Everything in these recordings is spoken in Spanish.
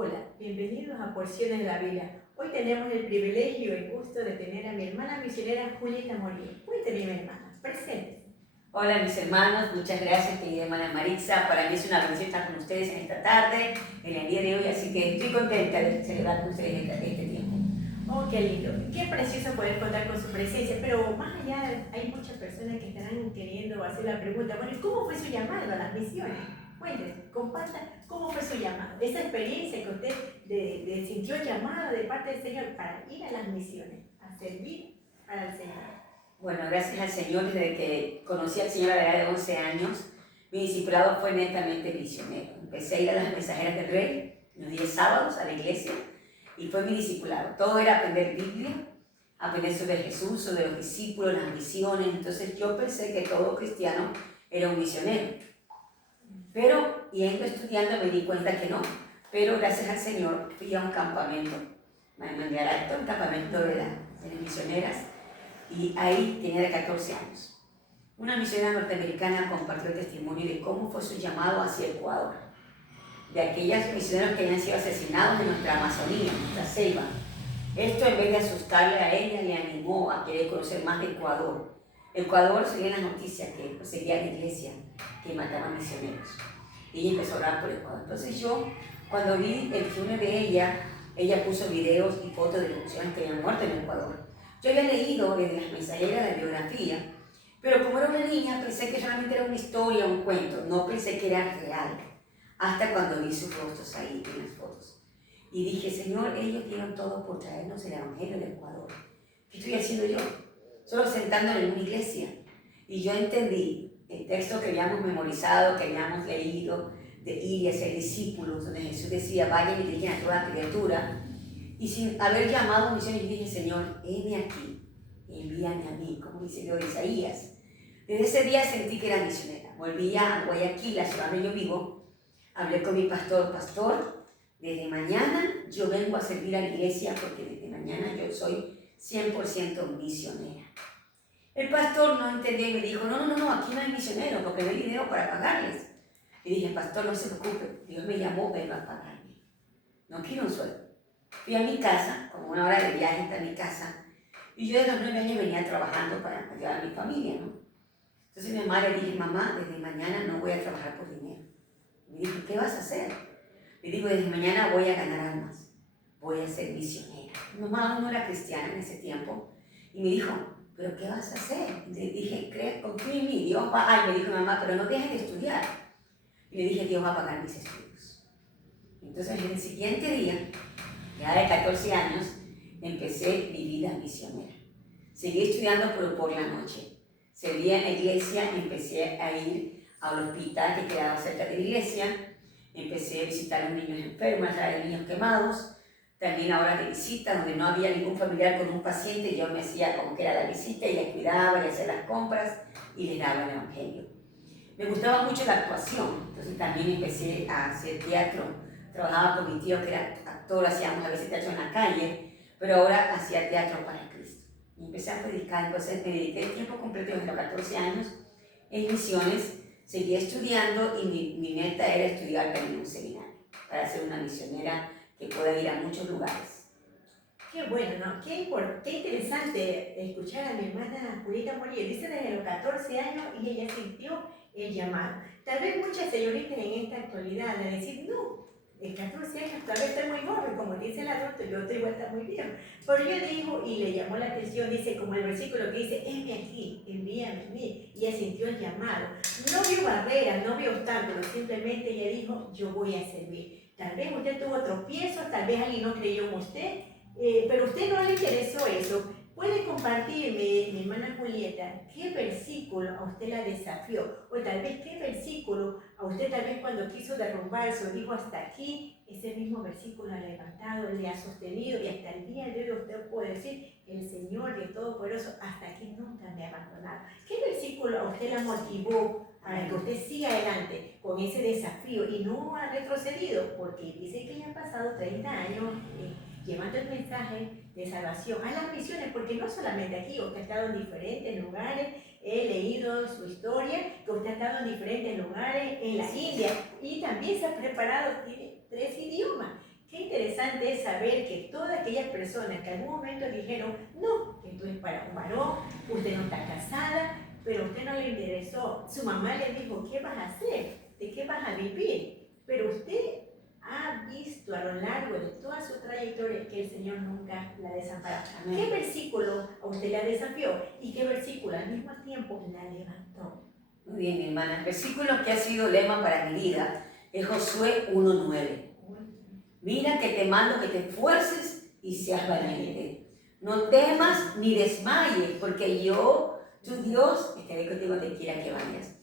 Hola, bienvenidos a Porciones de la Biblia. Hoy tenemos el privilegio y el gusto de tener a mi hermana misionera Julieta Morillo. Cuénteme, mi hermana, presente. Hola mis hermanos, muchas gracias querida hermana Maritza. Para mí es una bendición estar con ustedes en esta tarde, en el día de hoy, así que estoy contenta de celebrar con ustedes este tiempo. Oh, qué lindo, qué precioso poder contar con su presencia, pero más allá hay muchas personas que estarán queriendo hacer la pregunta, bueno, ¿y cómo fue su llamado a las misiones? Cuéntenos, compartan cómo fue su llamado, esa experiencia que usted sintió llamado de parte del Señor para ir a las misiones, a servir para el Señor. Bueno, gracias al Señor, desde que conocí al Señor a la edad de 11 años, mi discipulado fue netamente misionero. Empecé a ir a las mensajeras del Rey los días sábados a la iglesia y fue mi discipulado. Todo era aprender Biblia, aprender sobre Jesús, sobre los discípulos, las misiones. Entonces yo pensé que todo cristiano era un misionero. Pero yendo estudiando me di cuenta que no. Pero gracias al Señor fui a un campamento, me mandé a un campamento de las misioneras, y ahí tenía de 14 años. Una misionera norteamericana compartió el testimonio de cómo fue su llamado hacia Ecuador, de aquellas misioneros que habían sido asesinados en nuestra Amazonía, en nuestra selva. Esto, en vez de asustarle a ella, le animó a querer conocer más de Ecuador. Ecuador seguía en la noticia que perseguía la iglesia, que mataban misioneros. Y ella empezó a orar por Ecuador. Entonces yo, cuando vi el testimonio de ella puso videos y fotos de los misioneros que habían muerto en Ecuador. Yo había leído desde las mensajeras de biografía, pero como era una niña pensé que solamente era una historia, un cuento, no pensé que era real, hasta cuando vi sus rostros ahí en las fotos. Y dije, Señor, ellos dieron todo por traernos el Evangelio de Ecuador. ¿Qué estoy haciendo yo? Solo sentándome en una iglesia. Y yo entendí el texto que habíamos memorizado, que habíamos leído, de ir y hacer discípulos, donde Jesús decía, vayan y dirigen a toda criatura. Y sin haber llamado a misiones, yo dije, Señor, heme aquí, envíame a mí, como dice Dios de Isaías. Desde ese día sentí que era misionera. Volví a Guayaquil, la ciudad donde yo vivo, hablé con mi pastor, desde mañana yo vengo a servir a la iglesia porque desde mañana yo soy 100% misionera. El pastor no entendió y me dijo, no, aquí no hay misioneros porque no hay dinero para pagarles. Y dije, pastor, no se preocupe, Dios me llamó, venga a pagarme. No quiero un sueldo. Fui a mi casa, como una hora de viaje hasta mi casa, y yo de los 9 años venía trabajando para ayudar a mi familia, ¿no? Entonces mi mamá le dije, mamá, desde mañana no voy a trabajar por dinero. Me dijo, ¿qué vas a hacer? Le digo, desde mañana voy a ganar almas, voy a ser misionera. Mi mamá aún no era cristiana en ese tiempo, y me dijo, ¿pero qué vas a hacer? Le dije, confía en mí, Dios va. Ay, me dijo mi mamá, pero no dejes de estudiar. Y le dije, Dios va a pagar mis estudios. Entonces el siguiente día, ya de 14 años, empecé mi vida misionera. Seguí estudiando por la noche. Servía en la iglesia, empecé a ir al hospital que quedaba cerca de la iglesia, empecé a visitar a los niños enfermos, a los niños quemados, también a horas de visita, donde no había ningún familiar con un paciente, yo me hacía como que era la visita y les cuidaba y hacía las compras y les daba el evangelio. Me gustaba mucho la actuación, entonces también empecé a hacer teatro. Trabajaba con mi tío que era actor, hacíamos a veces teatro en la calle, pero ahora hacía teatro para Cristo. Y empecé a predicar, entonces me dediqué el tiempo completo desde los 14 años en misiones, seguía estudiando y mi meta era estudiar también en un seminario para ser una misionera que pueda ir a muchos lugares. Qué bueno, ¿no? Qué interesante escuchar a mi hermana Julieta Morillo. Dice desde los 14 años y ella sintió el llamado. Tal vez muchas señoritas en esta actualidad van a decir, no, en 14 años tal vez estoy muy joven, como dice el adulto, yo estoy igual está muy viejo. Pero ella dijo y le llamó la atención, dice como el versículo que dice, heme aquí, envíame a mí. Y ella sintió el llamado. No vio barreras, no vio obstáculos, simplemente ella dijo, yo voy a servir. Tal vez usted tuvo tropiezos, tal vez alguien no creyó en usted, pero a usted no le interesó eso. ¿Puede compartirme, mi hermana Julieta, qué versículo a usted la desafió? O tal vez qué versículo a usted tal vez cuando quiso derrumbarse o dijo hasta aquí, ese mismo versículo ha levantado, le ha sostenido y hasta el día de hoy usted puede decir, el Señor de Todopoderoso hasta aquí nunca me ha abandonado. ¿Qué versículo a usted la motivó para que usted siga adelante con ese desafío y no ha retrocedido? Porque dice que ya han pasado 30 años llevando el mensaje de salvación a las misiones, porque no solamente aquí, usted ha estado en diferentes lugares, he leído su historia, que usted ha estado en diferentes lugares, en la India, y también se ha preparado, tiene 3 idiomas. Qué interesante es saber que todas aquellas personas que en algún momento dijeron, no, esto es para un varón, usted no está casada, pero a usted no le interesó. Su mamá le dijo, ¿qué vas a hacer? ¿De qué vas a vivir? Pero usted ha visto a lo largo de toda su trayectoria que el Señor nunca la desamparó. ¿Qué versículo a usted la desafió y qué versículo al mismo tiempo la levantó? Muy bien, mi hermana. El versículo que ha sido lema para mi vida es Josué 1:9. Mira que te mando que te esfuerces y seas valiente. No temas ni desmayes, porque yo, tu Dios, estaré contigo donde quiera que vayas.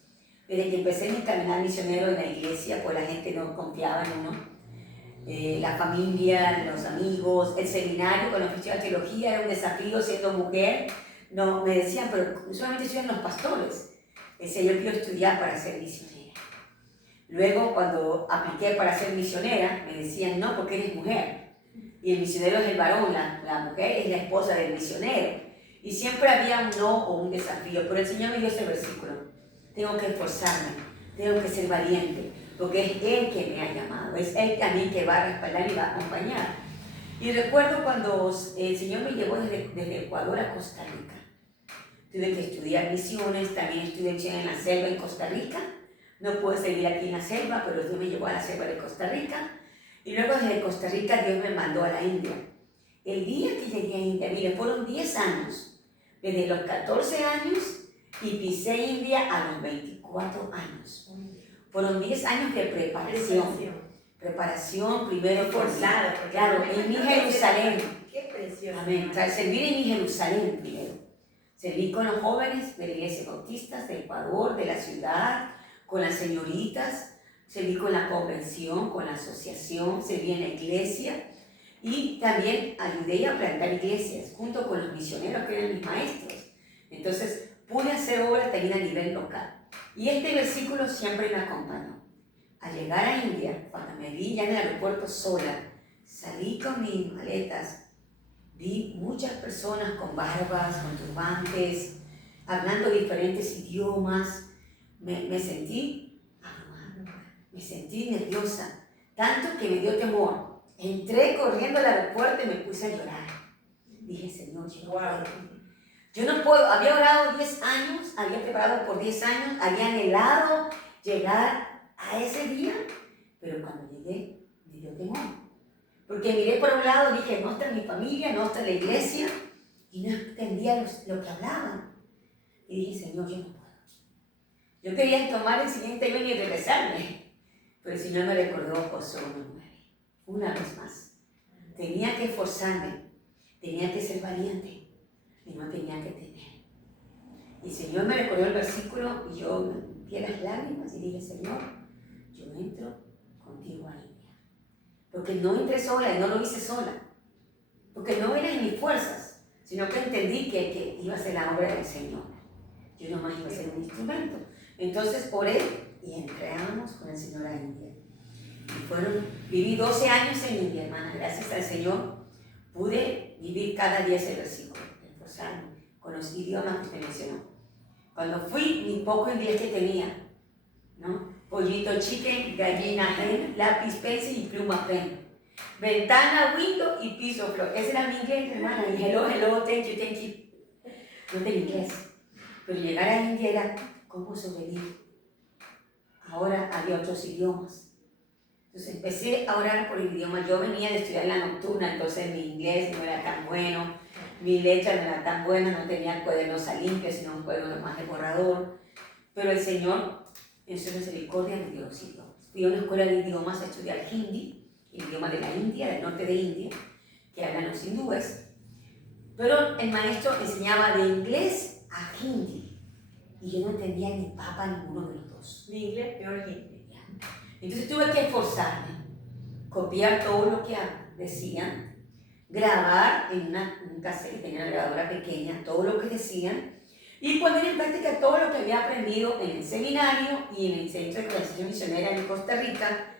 Desde que empecé mi caminar misionero en la iglesia, pues la gente no confiaba en uno. La familia, los amigos, el seminario, cuando fui a estudiar teología, era un desafío siendo mujer. No, me decían, pero solamente estudian los pastores. Decía, yo quiero estudiar para ser misionera. Luego, cuando apliqué para ser misionera, me decían, no, porque eres mujer. Y el misionero es el varón, la mujer es la esposa del misionero. Y siempre había un no o un desafío, pero el Señor me dio ese versículo. Tengo que esforzarme, tengo que ser valiente, porque es Él que me ha llamado, es Él también que va a respaldar y va a acompañar. Y recuerdo cuando el Señor me llevó desde Ecuador a Costa Rica. Tuve que estudiar misiones, también estudié misiones en la selva en Costa Rica. No pude seguir aquí en la selva, pero Dios me llevó a la selva de Costa Rica. Y luego desde Costa Rica Dios me mandó a la India. El día que llegué a India, mire, fueron 10 años, desde los 14 años y pisé India a los 24 años. Fueron 10 años de preparación. Preparación primero forzada. Claro, en mi Jerusalén. Qué precioso. Amén. Servir en mi Jerusalén primero. Serví con los jóvenes de la iglesia bautistas de Ecuador, de la ciudad, con las señoritas, serví con la convención, con la asociación, serví en la iglesia y también ayudé a plantar iglesias junto con los misioneros que eran mis maestros. Entonces pude hacer obras también a nivel local. Y este versículo siempre me acompañó. Al llegar a India, cuando me vi ya en el aeropuerto sola, salí con mis maletas, vi muchas personas con barbas, con turbantes, hablando diferentes idiomas. Me sentí abrumada, me sentí nerviosa, tanto que me dio temor. Entré corriendo al aeropuerto y me puse a llorar. Dije, Señor, yo no puedo. Había orado 10 años, había preparado por 10 años, había anhelado llegar a ese día, pero cuando llegué me dio temor. Porque miré por un lado, dije, no está mi familia, no está la iglesia, y no entendía lo que hablaban. Y dije, Señor, yo no puedo. Yo quería tomar el siguiente avión y regresarme, pero el Señor me recordó Josué 1:9. Una vez más, tenía que esforzarme, tenía que ser valiente y no tenía que temer. Y el Señor me recordó el versículo y yo me limpié las lágrimas y dije, Señor, yo entro contigo a India. Porque no entré sola y no lo hice sola, porque no eran mis fuerzas, sino que entendí que iba a ser la obra del Señor. Yo nomás iba a ser un instrumento. Entonces oré y entramos con el Señor a India. Y viví 12 años en India, hermana. Gracias al Señor pude vivir cada día ese versículo, esforzarme con los idiomas que usted mencionó. Cuando fui, mi poco inglés que tenía, ¿no? Pollito chicken, gallina hen, lápiz pencil y pluma pen. Ventana, window y piso floor. Ese era mi inglés, hermana. Y hello, thank you. No tenía inglés. Pero llegar a India era cómo sobrevivir. Ahora había otros idiomas. Entonces empecé a orar por el idioma. Yo venía de estudiar en la nocturna, entonces mi inglés no era tan bueno, mi letra no era tan buena, no tenía cuadernos a limpio, sino un cuaderno más de borrador. Pero el Señor, en su misericordia, me dio los idiomas. Fui a una escuela de idiomas a estudiar hindi, el idioma de la India, del norte de India, que hablan los hindúes. Pero el maestro enseñaba de inglés a hindi y yo no entendía ni papa ninguno de los dos. Ni inglés, peor hindi. Entonces tuve que esforzarme, copiar todo lo que decían, grabar en un cassette, tenía una grabadora pequeña, todo lo que decían y poner en práctica todo lo que había aprendido en el seminario y en el Centro de Organización Misionera en Costa Rica,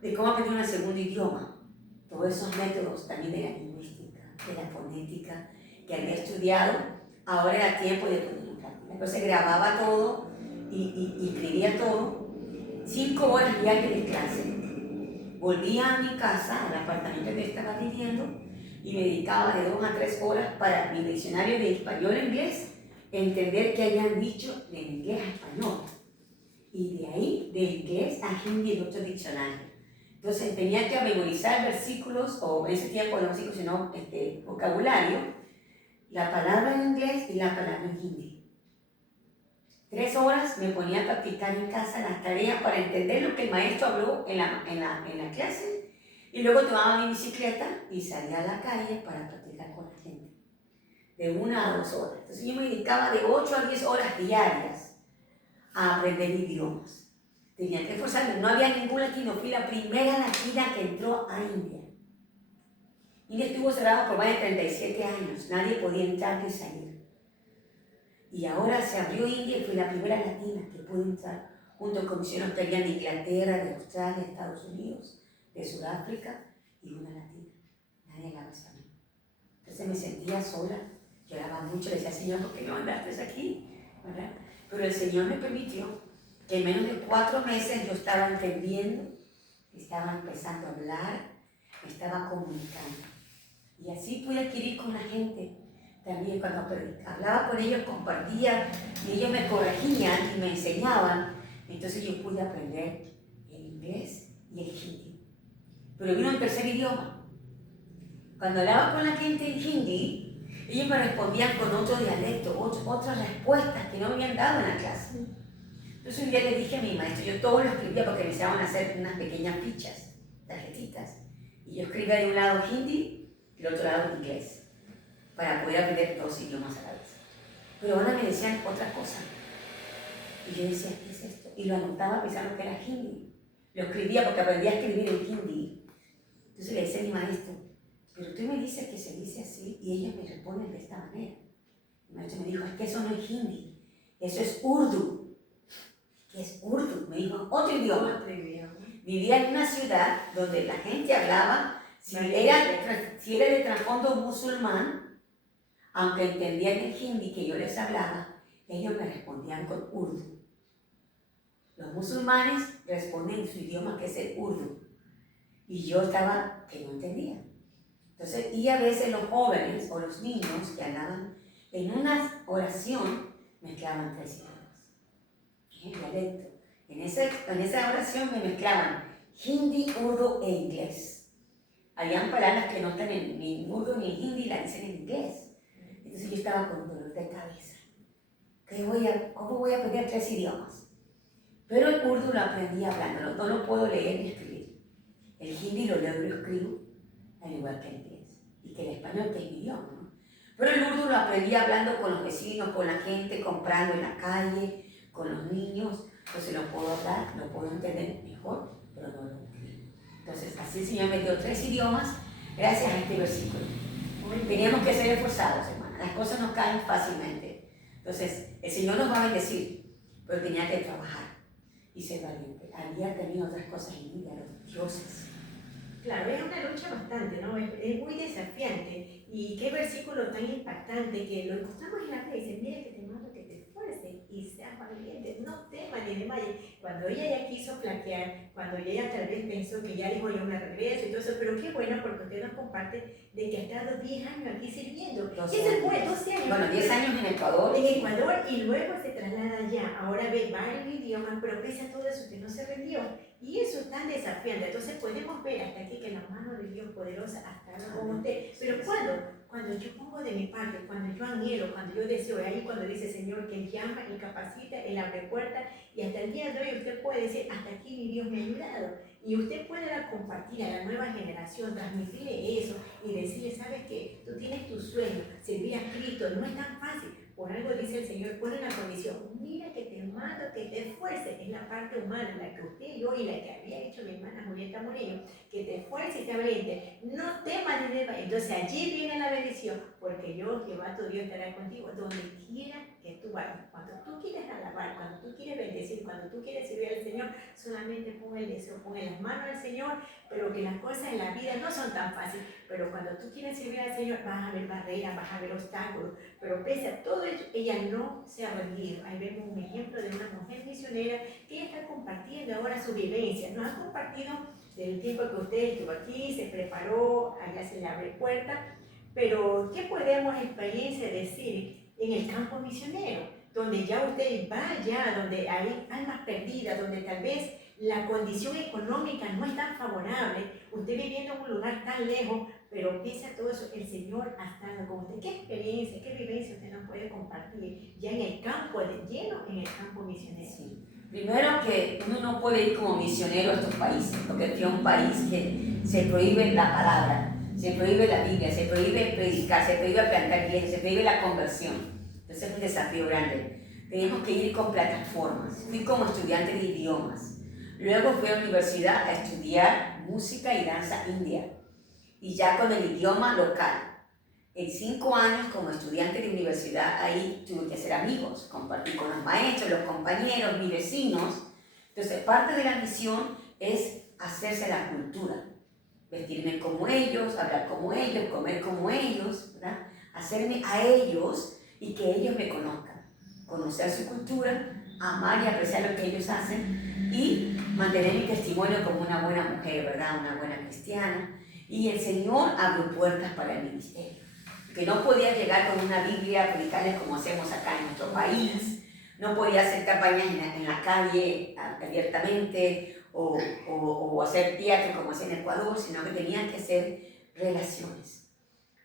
de cómo aprender un segundo idioma. Todos esos métodos también de la lingüística, de la fonética, que había estudiado, ahora era tiempo de ponerlo en práctica. Entonces grababa todo y escribía todo. 5 horas diarias de clase. volvía a mi casa, al apartamento que estaba viviendo, y me dedicaba de 2 a 3 horas para mi diccionario de español a inglés, entender qué habían dicho de inglés a español. Y de ahí, de inglés a hindi, el otro diccionario. Entonces tenía que memorizar versículos, o en ese tiempo no versículos, sino vocabulario, la palabra en inglés y la palabra en hindi. 3 horas me ponía a practicar en casa las tareas para entender lo que el maestro habló en la clase, y luego tomaba mi bicicleta y salía a la calle para practicar con la gente, de 1 a 2 horas. Entonces yo me dedicaba de 8 a 10 horas diarias a aprender idiomas. Tenía que esforzarme, no había ningún latino, fui la primera latina que entró a India. India estuvo cerrado por más de 37 años, nadie podía entrar ni salir. Y ahora se abrió India y fui la primera latina que pudo entrar, junto con misioneros que venían de Inglaterra, de Australia, de Estados Unidos, de Sudáfrica, y una latina. Nadie hablaba español. Entonces me sentía sola, lloraba mucho, le decía, Señor, ¿por qué me mandaste aquí? ¿Verdad? Pero el Señor me permitió que en menos de 4 meses yo estaba entendiendo, estaba empezando a hablar, me estaba comunicando. Y así pude adquirir con la gente. También cuando hablaba con ellos, compartía, y ellos me corregían y me enseñaban. Entonces yo pude aprender el inglés y el hindi. Pero vino un tercer idioma. Cuando hablaba con la gente en hindi, ellos me respondían con otro dialecto, otras respuestas que no me habían dado en la clase. Entonces un día le dije a mi maestro, yo todo lo escribía porque me enseñaban a hacer unas pequeñas fichas, tarjetitas. Y yo escribía de un lado hindi y del otro lado inglés, para poder aprender 2 idiomas a la vez. Pero ahora me decían otra cosa. Y yo decía, ¿qué es esto? Y lo anotaba pensando que era hindi. Lo escribía porque aprendí a escribir en hindi. Entonces le decía a mi maestro, pero tú me dices que se dice así, y ellos me responden de esta manera. Mi maestro me dijo, es que eso no es hindi, eso es urdu. ¿Qué es urdu? Me dijo, otro idioma. Vivía en una ciudad donde la gente hablaba, si era de trasfondo musulmán, aunque entendían el hindi que yo les hablaba, ellos me respondían con urdu. Los musulmanes responden en su idioma, que es el urdu. Y yo estaba que no entendía. Entonces, y a veces los jóvenes o los niños que hablaban en una oración mezclaban 3 idiomas. En el dialecto. En esa oración me mezclaban hindi, urdu e inglés. Habían palabras que no están ni en urdu ni en hindi, las dicen en inglés. Entonces yo estaba con un dolor de cabeza. ¿Cómo voy a aprender 3 idiomas? Pero el urdu lo aprendí hablando, no lo puedo leer ni escribir. El hindi lo leo y lo escribo, al igual que el inglés. Y que el español, que es mi idioma, ¿no? Pero el urdu lo aprendí hablando con los vecinos, con la gente, comprando en la calle, con los niños. Entonces lo puedo hablar, lo puedo entender mejor, pero no lo escribo. Entonces así el Señor me dio 3 idiomas gracias a este versículo. Teníamos que ser esforzados, hermana. Las cosas no caen fácilmente. Entonces el Señor nos va a bendecir, pero tenía que trabajar y ser valiente. Había también otras cosas en India, los dioses. Claro, es una lucha bastante, ¿no? Es muy desafiante. Y qué versículo tan impactante que lo encontramos en la Biblia. Dice, mira que te mando que te esfuerces y seas valiente, no temas ni desmayes. Cuando ella ya quiso flaquear, cuando ella tal vez pensó que ya dijo yo me regreso y todo eso, pero qué bueno porque usted nos comparte de que ha estado 10 años aquí sirviendo. 12 Eso es años. bueno, 12 años. Bueno, 10 años en Ecuador. En Ecuador y luego se traslada allá. Ahora ve varios idiomas, pero pese a todo eso usted no se rindió. Y eso es tan desafiante. Entonces podemos ver hasta aquí que la mano de Dios poderosa ha estado con usted. Pero cuando yo pongo de mi parte, cuando yo anhelo, cuando yo deseo, ahí cuando dice Señor que Él llama, Él capacita, Él abre puertas, y hasta el día de hoy usted puede decir, hasta aquí mi Dios me ha ayudado. Y usted puede compartir a la nueva generación, transmitirle eso y decirle, ¿sabes qué? Tú tienes tu sueño, servir a Cristo, no es tan fácil. Por algo dice el Señor, pone una condición, mira que te mando, que te esfuerces, es la parte humana, la que usted y yo y la que había hecho mi hermana Julieta Moreno, que te esfuerces y te valiente, no temas ni temas. Entonces allí viene la bendición, porque yo, Jehová tu Dios, estará contigo donde quiera que tú vayas. Cuando tú quieres alabar, cuando tú quieres bendecir, cuando tú quieres servir al Señor, solamente pon el deseo, pon en las manos al Señor, pero que las cosas en la vida no son tan fáciles. Pero cuando tú quieres servir al Señor, vas a ver barreras, vas a ver obstáculos, pero pese a todo ello, ella no se ha rendido. Ahí vemos un ejemplo de una mujer misionera que ella está compartiendo ahora su vivencia. Nos ha compartido del tiempo que usted estuvo aquí, se preparó, allá se le abre puerta, pero ¿qué podemos experiencia decir en el campo misionero? Donde ya usted va allá, donde hay almas perdidas, donde tal vez la condición económica no es tan favorable, usted viviendo en un lugar tan lejos, pero pese a todo eso, el Señor ha estado con usted. ¿Qué experiencia, qué vivencia usted nos puede compartir ya en el campo de lleno, en el campo misionero? Sí. Primero que uno no puede ir como misionero a estos países, porque aquí es un país que se prohíbe la palabra, se prohíbe la Biblia, se prohíbe predicar, se prohíbe plantar iglesias, se prohíbe la conversión. Entonces es un desafío grande. Teníamos que ir con plataformas. Fui como estudiante de idiomas. Luego fui a la universidad a estudiar música y danza india. Y ya con el idioma local. En 5 años como estudiante de universidad, ahí tuve que hacer amigos, compartir con los maestros, los compañeros, mis vecinos. Entonces, parte de la misión es hacerse la cultura, vestirme como ellos, hablar como ellos, comer como ellos, ¿verdad? Hacerme a ellos y que ellos me conozcan, conocer su cultura, amar y apreciar lo que ellos hacen y mantener mi testimonio como una buena mujer, ¿verdad? Una buena cristiana. Y el Señor abrió puertas para el ministerio. Que no podía llegar con una Biblia a predicarles como hacemos acá en nuestro país, no podía hacer campañas en la calle abiertamente o hacer teatro como hacía en Ecuador, sino que tenían que hacer relaciones.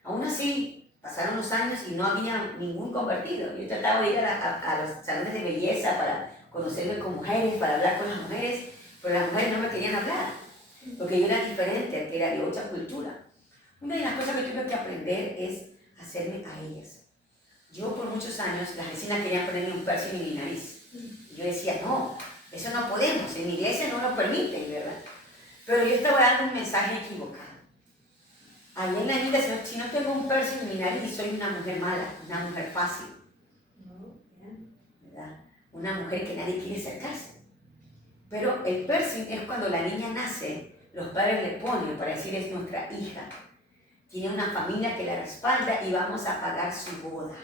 Aún así, pasaron los años y no había ningún convertido. Yo trataba de ir a los salones de belleza para conocerme con mujeres, para hablar con las mujeres, pero las mujeres no me querían hablar, porque yo era diferente, que era de otra cultura. Una de las cosas que tuve que aprender es hacerme a ellas. Yo por muchos años, las vecinas querían ponerme un piercing en mi nariz. Y yo decía, no, eso no podemos, en mi iglesia no lo permiten, ¿verdad? Pero yo estaba dando un mensaje equivocado. Allá en la vida, si no tengo un piercing en mi nariz, soy una mujer mala, una mujer fácil, ¿verdad? Una mujer que nadie quiere acercarse. Pero el piercing es cuando la niña nace, los padres le ponen para decir es nuestra hija. Tiene una familia que la respalda y vamos a pagar su boda.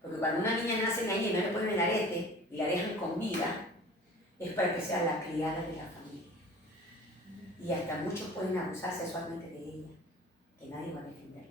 Porque cuando una niña nace en ella y no le ponen el arete y la dejan con vida, es para que sea la criada de la familia. Y hasta muchos pueden abusar sexualmente de ella, que nadie va a defenderla.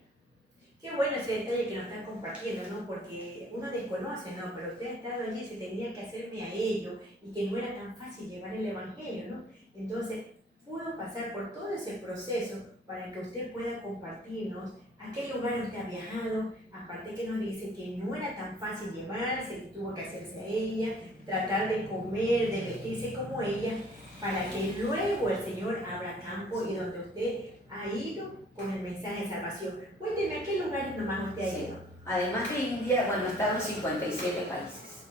Qué bueno ese detalle que nos están compartiendo, ¿no? Porque uno desconoce, ¿no? Pero usted ha estado allí, se tenía que hacerme a ello y que no era tan fácil llevar el evangelio, ¿no? Entonces, pudo pasar por todo ese proceso para que usted pueda compartirnos a qué lugar usted ha viajado, aparte que nos dice que no era tan fácil llevarse, que tuvo que hacerse a ella, tratar de comer, de vestirse como ella, para que luego el Señor abra campo y donde usted ha ido con el mensaje de salvación. Cuénteme, ¿a qué lugares nomás usted ha ido? Además de India, bueno, he estado en 57 países.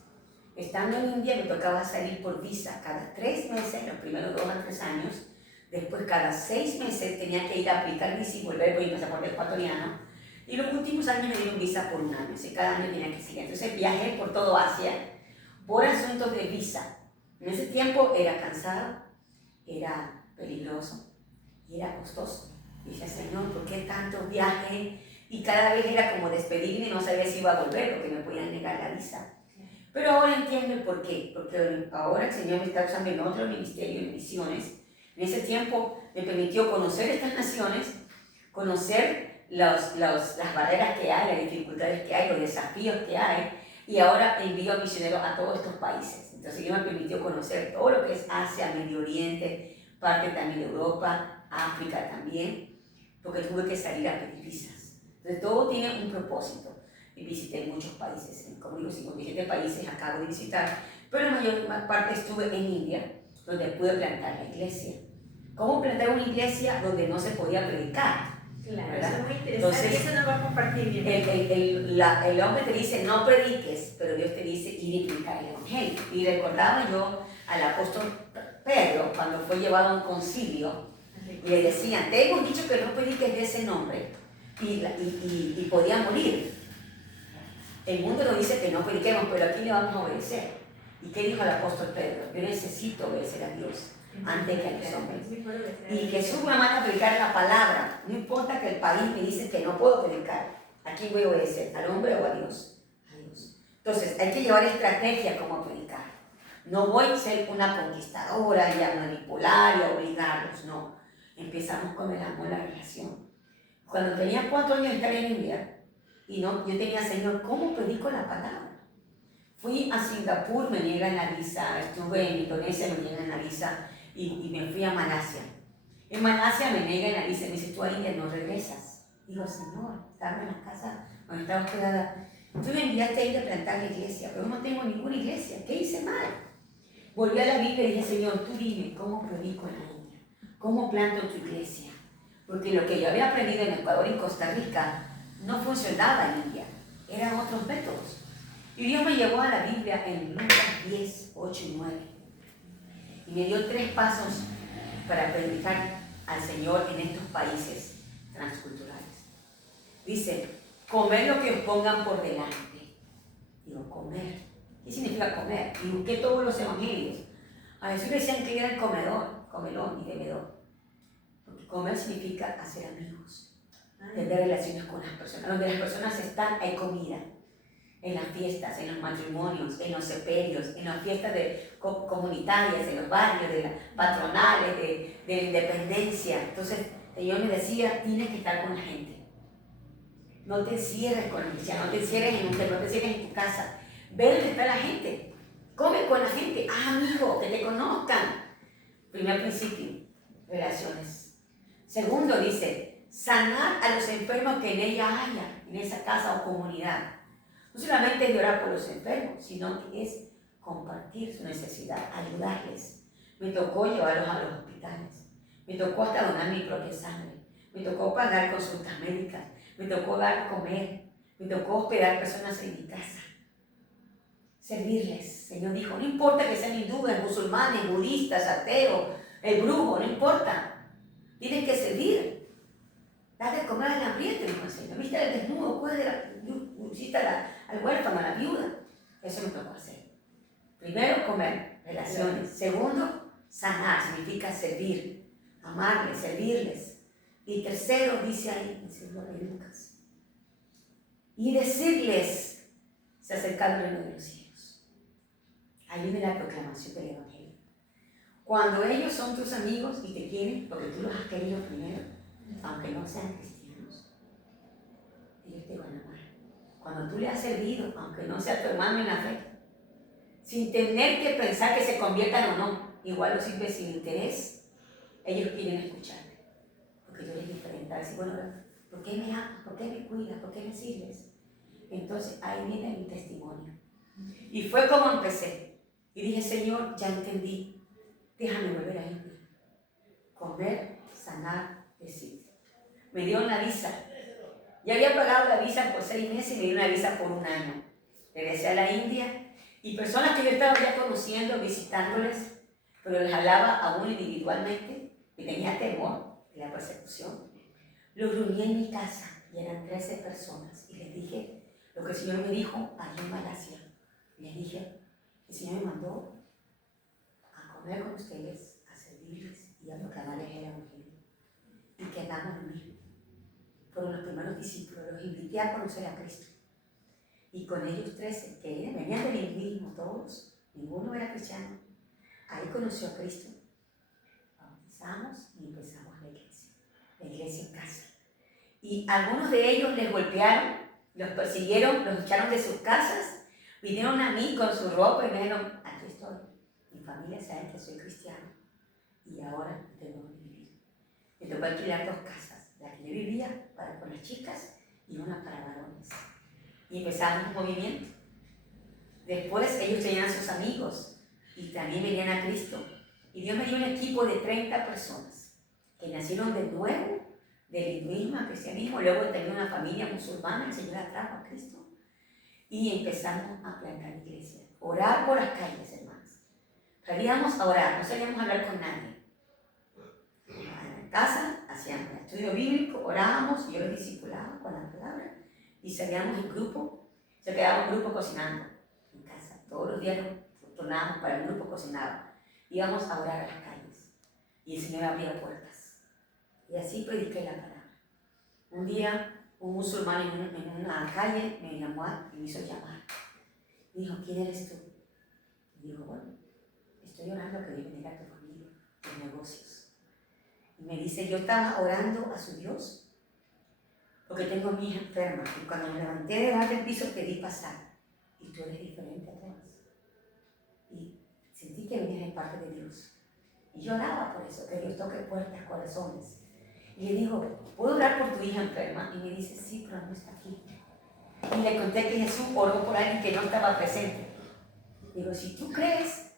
Estando en India me tocaba salir por visa cada 3 meses, los primeros 2 a 3 años. Después, cada 6 meses tenía que ir a aplicar visa y volver por mi pasaporte ecuatoriano. Y los últimos años me dieron visa por 1 año, así cada año tenía que seguir. Entonces viajé por todo Asia por asuntos de visa. En ese tiempo era cansado, era peligroso y era costoso. Y decía, Señor, ¿por qué tanto viaje? Y cada vez era como despedirme y no sabía si iba a volver porque me podían negar la visa. Pero ahora entiendo el por qué, porque ahora el Señor me está usando en otro ministerio, en misiones. En ese tiempo me permitió conocer estas naciones, conocer las barreras que hay, las dificultades que hay, los desafíos que hay, y ahora envío a misioneros a todos estos países. Entonces Dios me permitió conocer todo lo que es Asia, Medio Oriente, parte también de Europa, África también, porque tuve que salir a pedir visas. Entonces todo tiene un propósito. Y visité muchos países, como digo, 57 países acabo de visitar, pero la mayor parte estuve en India, donde pude plantar la iglesia. ¿Cómo plantar una iglesia donde no se podía predicar? Claro, ¿verdad? eso es muy interesante. Entonces, y eso nos va a compartir bien. El hombre te dice no prediques, pero Dios te dice ir y predicar el evangelio. Y recordaba yo al apóstol Pedro cuando fue llevado a un concilio y le decían, te hemos dicho que no prediques de ese nombre y podía morir. El mundo nos dice que no prediquemos, pero aquí le vamos a obedecer. ¿Y qué dijo el apóstol Pedro? Yo necesito obedecer a Dios antes que a los hombres. Y Jesús me manda a predicar la palabra. No importa que el país me dice que no puedo predicar. Aquí voy a obedecer, al hombre o a Dios. Entonces, hay que llevar estrategia como predicar. No voy a ser una conquistadora y a manipular y a obligarlos, no. Empezamos con el amor, la relación. Cuando tenía 4 años de estar en India, y no, yo tenía, Señor, ¿cómo predico la palabra? Fui a Singapur, me niegan la visa, estuve en Indonesia, me niegan la visa, y me fui a Malasia. En Malasia me niegan la visa, me dice, tú a India no regresas. Digo, Señor, estaba en la casa donde estaba hospedada. Tú me enviaste a ir a plantar la iglesia, pero no tengo ninguna iglesia. ¿Qué hice mal? Volví a la Biblia y dije, Señor, tú dime, ¿cómo predico en la India? ¿Cómo planto tu iglesia? Porque lo que yo había aprendido en Ecuador y Costa Rica no funcionaba en India. Eran otros métodos. Y Dios me llevó a la Biblia en Lucas 10, 8 y 9. Y me dio 3 pasos para predicar al Señor en estos países transculturales. Dice, comer lo que os pongan por delante. Digo, comer. ¿Qué significa comer? Y busqué todos los evangelios. A Jesús le decían que era el comedor, comelón y bebedor. Porque comer significa hacer amigos, tener relaciones con las personas. Donde las personas están, hay comida. En las fiestas, en los matrimonios, en los sepelios, en las fiestas comunitarias, en los barrios, de las patronales, de la independencia. Entonces, el Señor me decía, tienes que estar con la gente. No te encierres con los cristianos, no te encierres en un templo, no te encierres en tu casa. Ve dónde está la gente. Come con la gente, haz amigos, que te conozcan. Primer principio, relaciones. Segundo, dice, sanar a los enfermos que en ella haya, en esa casa o comunidad. No solamente es de orar por los enfermos, sino que es compartir su necesidad, ayudarles. Me tocó llevarlos a los hospitales. Me tocó hasta donar mi propia sangre. Me tocó pagar consultas médicas. Me tocó dar comer. Me tocó hospedar personas en mi casa. Servirles. El Señor dijo, no importa que sean hindúes, musulmanes, budistas, ateos, el brujo, no importa. Tienes que servir. Dale de comer al hambriento, dijo el Señor. Viste al desnudo, visita al huérfano, a la viuda. Eso me tocó hacer. Primero, comer, relaciones. Segundo, sanar, significa servir, amarles, servirles. Y tercero, dice ahí el Señor de Lucas, y decirles, se acerca el reino de los cielos. Ahí viene la proclamación del Evangelio. Cuando ellos son tus amigos y te quieren, porque tú los has querido primero, aunque no sean cristianos, ellos te van a amar. Cuando tú le has servido, aunque no sea tu hermano en la fe, sin tener que pensar que se conviertan o no, igual lo sirve sin interés, ellos quieren escucharte. Porque tú eres diferente. A decir, bueno, ¿por qué me amas? ¿Por qué me cuidas? ¿Por qué me sirves? Entonces ahí viene mi testimonio. Y fue como empecé. Y dije, Señor, ya entendí. Déjame volver a India. Comer, sanar, decir. Me dio una visa. Ya había pagado la visa por 6 meses y me dio una visa por 1 año. Regresé a la India y personas que yo estaba ya conociendo, visitándoles, pero les hablaba aún individualmente y tenía temor de la persecución. Los reuní en mi casa y eran 13 personas y les dije lo que el Señor me dijo allá en Malasia. Les dije, el Señor me mandó a comer con ustedes, a servirles y a proclamarles el Evangelio. Y que hagamos lo mismo. Fueron los primeros discípulos, los invité a conocer a Cristo. Y con ellos 13, que venían del hinduismo todos, ninguno era cristiano. Ahí conoció a Cristo. Bautizamos y empezamos la iglesia en casa. Y algunos de ellos les golpearon, los persiguieron, los echaron de sus casas, vinieron a mí con su ropa y me dijeron, aquí estoy. Mi familia sabe que soy cristiano y ahora tengo que vivir. Me tocó alquilar 2 casas, la que yo vivía para con las chicas y una para varones. Y empezamos un movimiento. Después ellos tenían sus amigos y también venían a Cristo. Y Dios me dio un equipo de 30 personas que nacieron de nuevo del hinduismo al cristianismo. Luego tenía una familia musulmana, el Señor atrajo a Cristo. Y empezamos a plantar iglesia. Orar por las calles, hermanos. Salíamos a orar, no salíamos a hablar con nadie. En casa hacíamos el estudio bíblico, orábamos, y yo los discipulaba con la palabra. Y salíamos en grupo, se quedaba un grupo cocinando en casa. Todos los días nos tornábamos para el grupo cocinaba. Íbamos a orar a las calles. Y el Señor abría puertas. Y así prediqué la palabra. Un día, un musulmán en una calle me llamó y me hizo llamar. Me dijo, ¿quién eres tú? Y digo, bueno, estoy orando que Dios bendiga a tu familia, tus negocios. Y me dice, yo estaba orando a su Dios porque tengo a mi hija enferma. Y cuando me levanté debajo del piso pedí pasar. Y tú eres diferente a todas. Y sentí que venías de parte de Dios. Y yo oraba por eso, que Dios toque puertas, corazones. Y le digo, ¿puedo orar por tu hija enferma? Y me dice, sí, pero no está aquí. Y le conté que Jesús oró por alguien que no estaba presente. Digo, si tú crees,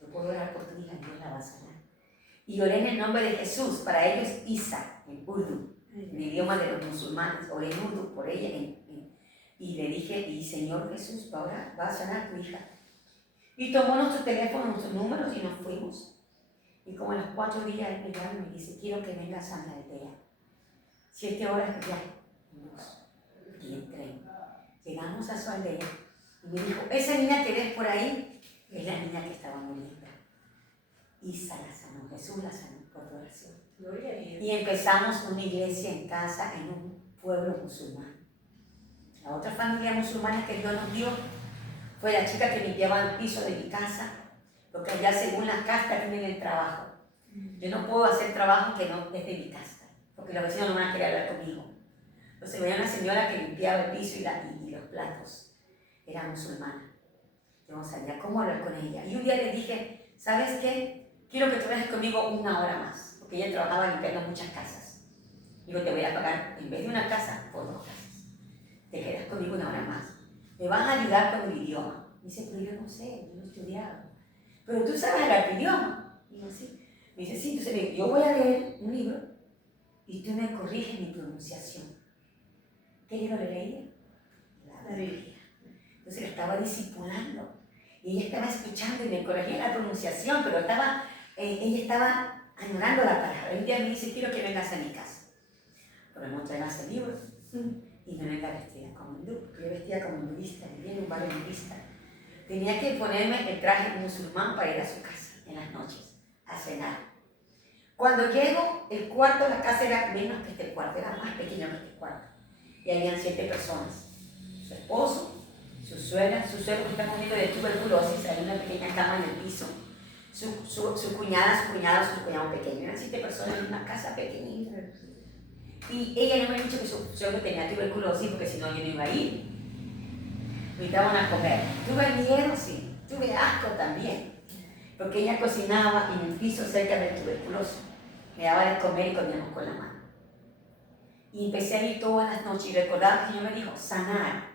yo puedo orar por tu hija y Dios la va a sanar. Y oré en el nombre de Jesús, para ellos Isa, en urdu, en el idioma de los musulmanes. Oré en urdu por ella. Y le dije, y Señor Jesús, va a sanar a tu hija. Y tomó nuestro teléfono, nuestros números y nos fuimos. Y como a los 4 días él me llama y me dice, quiero que vengas a mi aldea. 7 horas de viaje en bus y en tren. Llegamos a su aldea y me dijo, esa niña que ves por ahí es la niña que estaba muriendo. Isa la sanó, Jesús la sanó por tu oración. Gloria a Dios. Y empezamos una iglesia en casa en un pueblo musulmán. La otra familia musulmana que Dios nos dio fue la chica que limpiaba el piso de mi casa, porque allá según las castas tienen el trabajo. Yo no puedo hacer trabajo que no desde mi casa, porque los vecinos no van a querer hablar conmigo. Entonces venía una señora que limpiaba el piso y los platos. Era musulmana. Yo no sabía cómo hablar con ella. Y un día le dije, ¿sabes qué? Quiero que trabajes conmigo 1 hora más, porque ella trabajaba limpiando muchas casas. Digo, te voy a pagar, en vez de una casa, por 2 casas. Te quedas conmigo 1 hora más. Me vas a ayudar con el idioma. Me dice, pero yo no sé, yo no he estudiado. Pero tú sabes hablar tu idioma. Digo, sí. Me dice, sí, entonces yo voy a leer un libro y tú me corriges mi pronunciación. ¿Qué libro le leía? La Biblia. Entonces la estaba discipulando. Y ella estaba escuchando y me corregía la pronunciación, pero ella estaba añorando la palabra. Un día me dice, quiero que vengas a mi casa. Pero no traigas el libro. Y no venga vestida como hindú, porque yo vestía como nudista, vivía en un barrio nudista. Tenía que ponerme el traje musulmán para ir a su casa en las noches, a cenar. Cuando llego, el cuarto de la casa era menos que este cuarto, era más pequeño que este cuarto. Y habían 7 personas. Su esposo, su suegra que está muriendo de tuberculosis, había una pequeña cama en el piso. Su cuñada, su cuñado pequeño. Eran 7 personas en una casa pequeñita. Y ella no me ha dicho que su suegro tenía tuberculosis, porque si no yo no iba a ir. Me invitaban a comer. Tuve miedo, sí. Tuve asco también. Porque ella cocinaba en el piso cerca del tuberculoso. Me daba de comer y comíamos con la mano. Y empecé a ir todas las noches y recordaba que el Señor me dijo, sanar.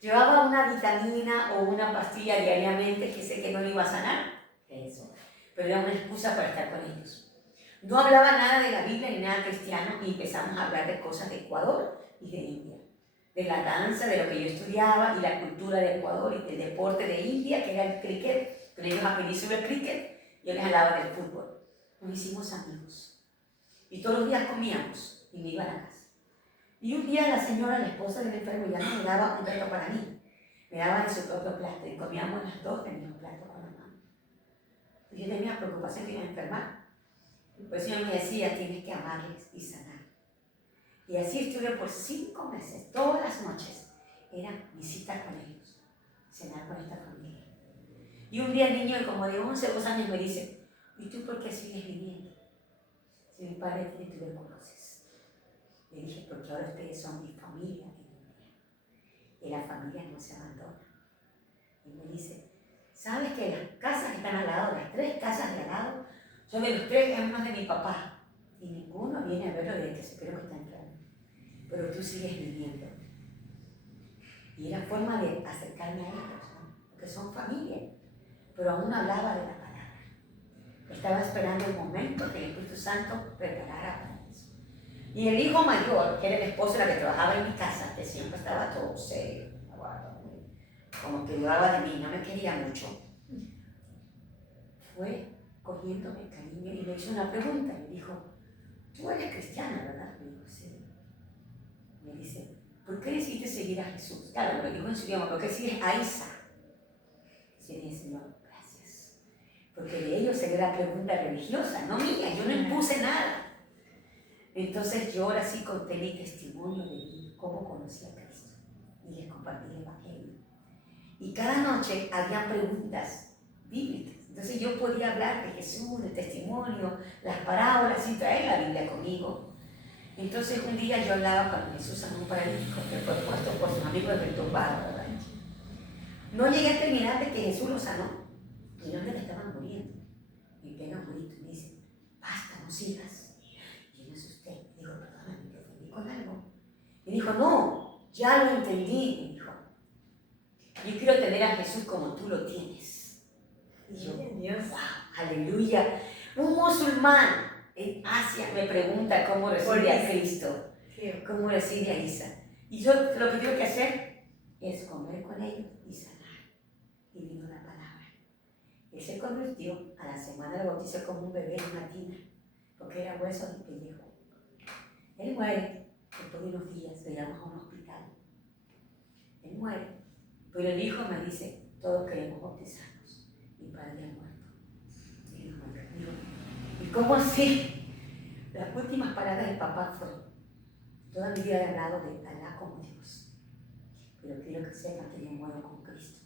Llevaba una vitamina o una pastilla diariamente que sé que no le iba a sanar. Eso. Pero era una excusa para estar con ellos. No hablaba nada de la Biblia ni nada cristiano y empezamos a hablar de cosas de Ecuador y de India. De la danza, de lo que yo estudiaba y la cultura de Ecuador y del deporte de India, que era el cricket. Con ellos aprendí sobre el cricket, yo les hablaba del fútbol. Nos hicimos amigos. Y todos los días comíamos y me iba a la casa. Y un día la señora, la esposa del enfermo, ya no me daba un plato para mí. Me daba de su propio plato y comíamos las dos del mismo plato con la mano. Y yo tenía preocupación que iba a enfermar. Por eso yo me decía, tienes que amarles y sanar. Y así estuve por 5 meses, todas las noches. Eran visitas con ellos, cenar con esta familia. Y un día el niño como de 11 o 12 años me dice, ¿y tú por qué sigues viviendo? Si mi padre tiene tuberculosis. Le dije, porque ahora ustedes son mi familia en India. Y la familia no se abandona. Y me dice, ¿sabes que las casas que están al lado, las 3 casas de al lado, son de los 3 hermanos de mi papá? Y ninguno viene a verlo desde que supieron que está enfermo. Pero tú sigues viviendo. Y era forma de acercarme a ellos, ¿no? Porque son familia. Pero aún no hablaba de la palabra. Estaba esperando el momento que el Espíritu Santo preparara para eso. Y el hijo mayor, que era el esposo de la que trabajaba en mi casa, que siempre estaba todo serio, como que dudaba de mí, no me quería mucho, fue cogiéndome cariño y me hizo una pregunta. Me dijo, tú eres cristiana, ¿verdad? Me dijo, sí. Me dice, ¿por qué decidiste seguir a Jesús? Claro, me dijo en su idioma, ¿por qué sigues a Isa? Y le dije, Señor, gracias. Porque de ellos sería la pregunta religiosa, no mía, yo no impuse nada. Entonces yo ahora sí conté mi testimonio de mí, cómo conocí a Cristo. Y les compartí el Evangelio. Y cada noche había preguntas bíblicas. Entonces yo podía hablar de Jesús, del testimonio, las parábolas y traer la Biblia conmigo. Entonces un día yo hablaba cuando Jesús sanó a un paralítico que fue puesto por sus amigos perturbados. No llegué a terminar de que Jesús lo sanó, y yo que estaban muriendo. Me pega un grito y me dice, basta, no sigas. Y yo me asusté. Digo, perdóname, ¿te ofendí con algo? Y dijo, no, ya lo entendí. Me dijo, yo quiero tener a Jesús como tú lo tienes. Y yo, wow, aleluya. Un musulmán en Asia me pregunta cómo recibe a Cristo, cómo recibe a Isa. Y yo lo que tengo que hacer es comer con ellos y sanar. Y vino la palabra. Él se convirtió, a la semana lo bautizó como un bebé en una tina, porque era hueso y pellejo. Él muere, después de unos días lo llevamos a un hospital. Él muere, pero el hijo me dice, todos queremos bautizarnos. Mi padre ha muerto. Y yo, ¿y cómo así? Las últimas palabras del papá fueron, toda mi vida he hablado de Alá como Dios, pero quiero que sepan que yo muero con Cristo.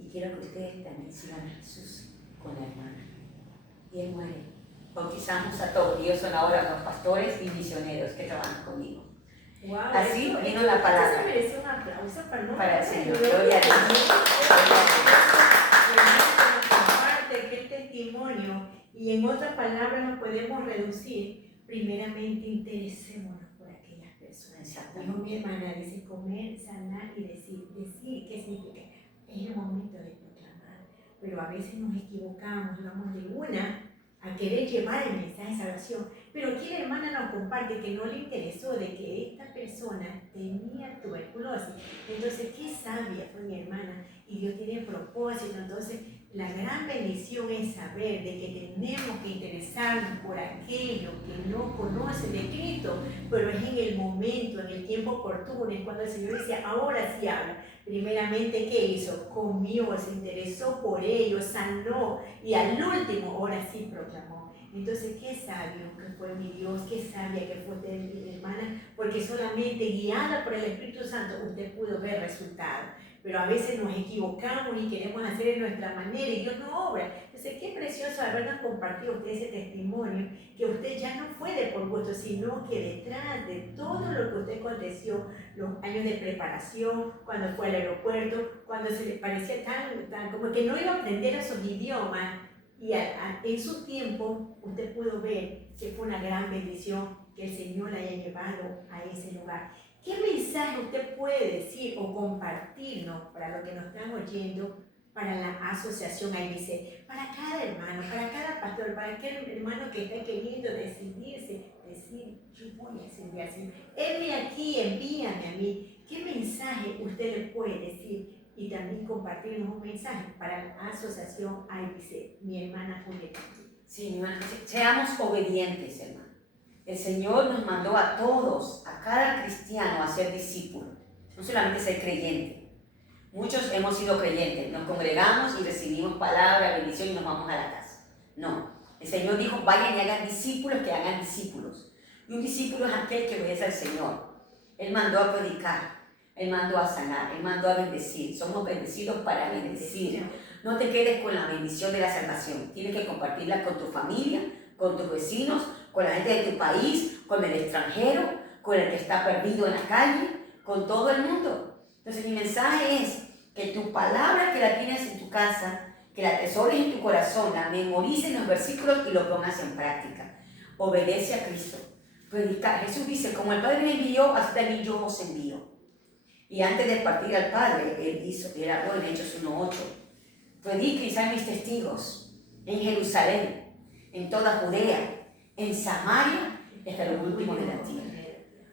Y quiero que ustedes también sigan a Jesús con la hermana. Y él muere. Bautizamos a todos. Y ellos son ahora los pastores y misioneros que trabajan conmigo. Wow, así vino la palabra. Eso merece un aplauso para el Señor. Gloria a Dios. Comparte qué testimonio. Y en otras palabras nos podemos reducir. Primeramente, interesémonos por aquellas personas. Dijo mi hermana, dice comer, sanar y decir. Decir, ¿qué significa? Es el momento de proclamar, pero a veces nos equivocamos, vamos de una a querer llevar el mensaje de salvación. Pero aquí la hermana nos comparte que no le interesó de que esta persona tenía tuberculosis. Entonces, qué sabia fue mi hermana, y Dios tiene propósito. Entonces, la gran bendición es saber de que tenemos que interesarnos por aquello que no conocen de Cristo, pero es en el momento, en el tiempo oportuno, es cuando el Señor dice, ahora sí habla. Primeramente, ¿qué hizo? Comió, se interesó por ellos, sanó, y al último, ahora sí proclamó. Entonces, qué sabio que fue mi Dios, qué sabia que fue usted, mi hermana, porque solamente guiada por el Espíritu Santo usted pudo ver resultados. Pero a veces nos equivocamos y queremos hacer en nuestra manera y Dios no obra. Entonces, qué precioso habernos compartido usted ese testimonio, que usted ya no fue de por gusto, sino que detrás de todo lo que usted aconteció, los años de preparación, cuando fue al aeropuerto, cuando se le parecía tan como que no iba a aprender esos idiomas, y en su tiempo usted pudo ver que fue una gran bendición que el Señor la haya llevado a ese lugar. ¿Qué mensaje usted puede decir o compartirnos para los que nos están oyendo, para la asociación ABC, para cada hermano, para cada pastor, para aquel hermano que está queriendo decidirse, decir, yo voy a servir al Señor, heme aquí, envíame a mí? ¿Qué mensaje usted le puede decir? Y también compartirnos un mensaje para la asociación ABC, mi hermana Julieta. Sí, mi hermana, seamos obedientes, hermano. El Señor nos mandó a todos, a cada cristiano, a ser discípulos, no solamente ser creyente. Muchos hemos sido creyentes, nos congregamos y recibimos palabra, bendición y nos vamos a la casa. No, el Señor dijo, vayan y hagan discípulos que hagan discípulos. Y un discípulo es aquel que obedece al Señor. Él mandó a predicar, Él mandó a sanar, Él mandó a bendecir. Somos bendecidos para bendecir. No te quedes con la bendición de la salvación. Tienes que compartirla con tu familia, con tus vecinos, con la gente de tu país, con el extranjero, con el que está perdido en la calle, con todo el mundo. Entonces mi mensaje es que tu palabra que la tienes en tu casa, que la atesores en tu corazón, la memorices en los versículos y lo pongas en práctica. Obedece a Cristo. Predicar. Jesús dice, como el Padre me envió, así también yo os envío. Y antes de partir al Padre, Él habló en Hechos 1:8. Prediquen y sean mis testigos en Jerusalén, en toda Judea, en Samaria y hasta lo último de la tierra.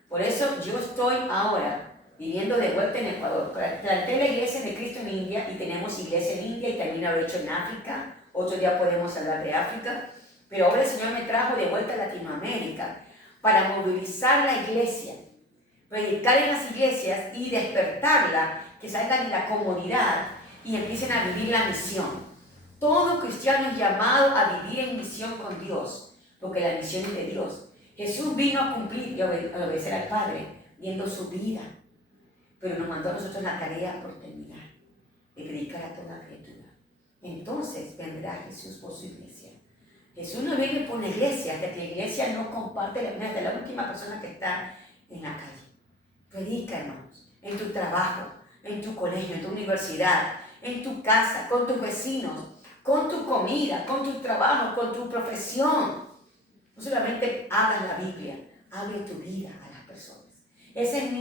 Por eso yo estoy ahora viviendo de vuelta en Ecuador. Planté la iglesia de Cristo en India y tenemos iglesia en India y también lo he hecho en África. Otro día podemos hablar de África. Pero ahora el Señor me trajo de vuelta a Latinoamérica para movilizar la iglesia, predicar en las iglesias y despertarla, que salgan de la comodidad y empiecen a vivir la misión. Todo cristiano es llamado a vivir en misión con Dios, porque la misión es de Dios. Jesús vino a cumplir y a obedecer al Padre, viendo su vida, pero nos mandó a nosotros la tarea por terminar, de predicar a toda criatura. entonces vendrá Jesús por su iglesia. Jesús no vive por la iglesia, hasta que la iglesia no comparte la vida de la última persona que está en la calle. Predica, hermanos, en tu trabajo, en tu colegio, en tu universidad, en tu casa, con tus vecinos, con tu comida, con tu trabajo, con tu profesión. No solamente hablas la Biblia, hable tu vida a las personas. Ese es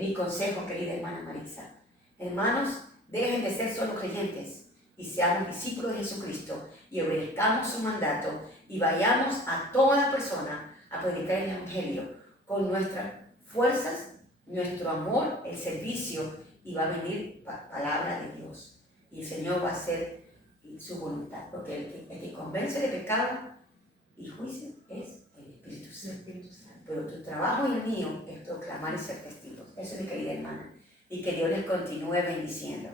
mi consejo, querida hermana Marisa. Hermanos, dejen de ser solo creyentes y seamos discípulos de Jesucristo y obedezcamos su mandato y vayamos a toda persona a predicar el Evangelio con nuestras fuerzas, nuestro amor, el servicio, y va a venir palabra de Dios. Y el Señor va a hacer su voluntad, porque el que convence de pecado y juicio es el Espíritu Santo. Pero tu trabajo y el mío es proclamar y ser testigos. Eso es mi querida hermana. Y que Dios les continúe bendiciendo.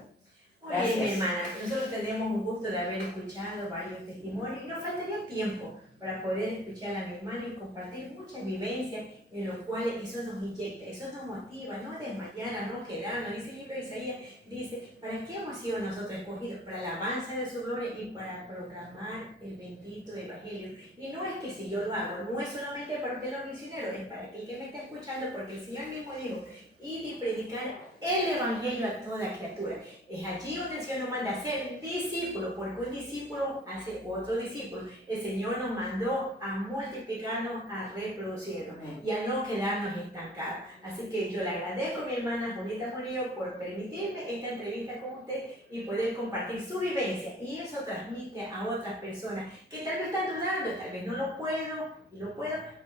Gracias. Muy bien, hermana. Nosotros tenemos un gusto de haber escuchado varios testimonios y nos faltaría tiempo para poder escuchar a mi hermana y compartir muchas vivencias en los cuales eso nos inyecta, eso nos motiva, no desmayar, a no quedarnos. Dice el libro de Isaías, dice, ¿para qué hemos sido nosotros escogidos? Para la alabanza de su gloria y para proclamar el bendito evangelio. Y no es que si yo lo hago, no es solamente para ustedes los misioneros, es para aquel que me está escuchando, porque el Señor mismo dijo, ir y predicar el evangelio a toda criatura. Es allí donde el Señor nos manda a ser discípulos, porque un discípulo hace otro discípulo. El Señor nos mandó a multiplicarnos, a reproducirnos y a no quedarnos estancados. Así que yo le agradezco a mi hermana Julieta Murillo por permitirme esta entrevista con usted y poder compartir su vivencia. Y eso transmite a otras personas que tal vez están dudando, tal vez no lo puedo,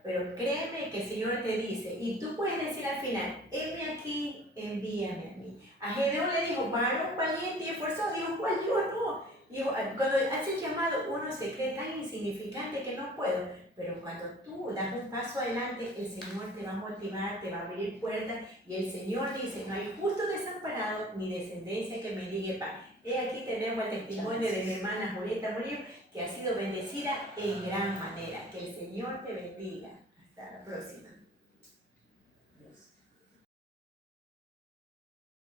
pero créeme que el Señor te dice, y tú puedes decir al final, heme aquí, envíame a mí. A Gedeón le dijo, varón valiente y esforzado, dijo, ¿cuál yo no? Digo, cuando hace el llamado uno se cree tan insignificante que no puedo, pero cuando tú das un paso adelante, el Señor te va a motivar, te va a abrir puertas y el Señor dice, no hay justo desamparado ni descendencia que me diga paz. He aquí tenemos el testimonio de mi hermana Julieta Murillo, que ha sido bendecida en gran manera. Que el Señor te bendiga. Hasta la próxima.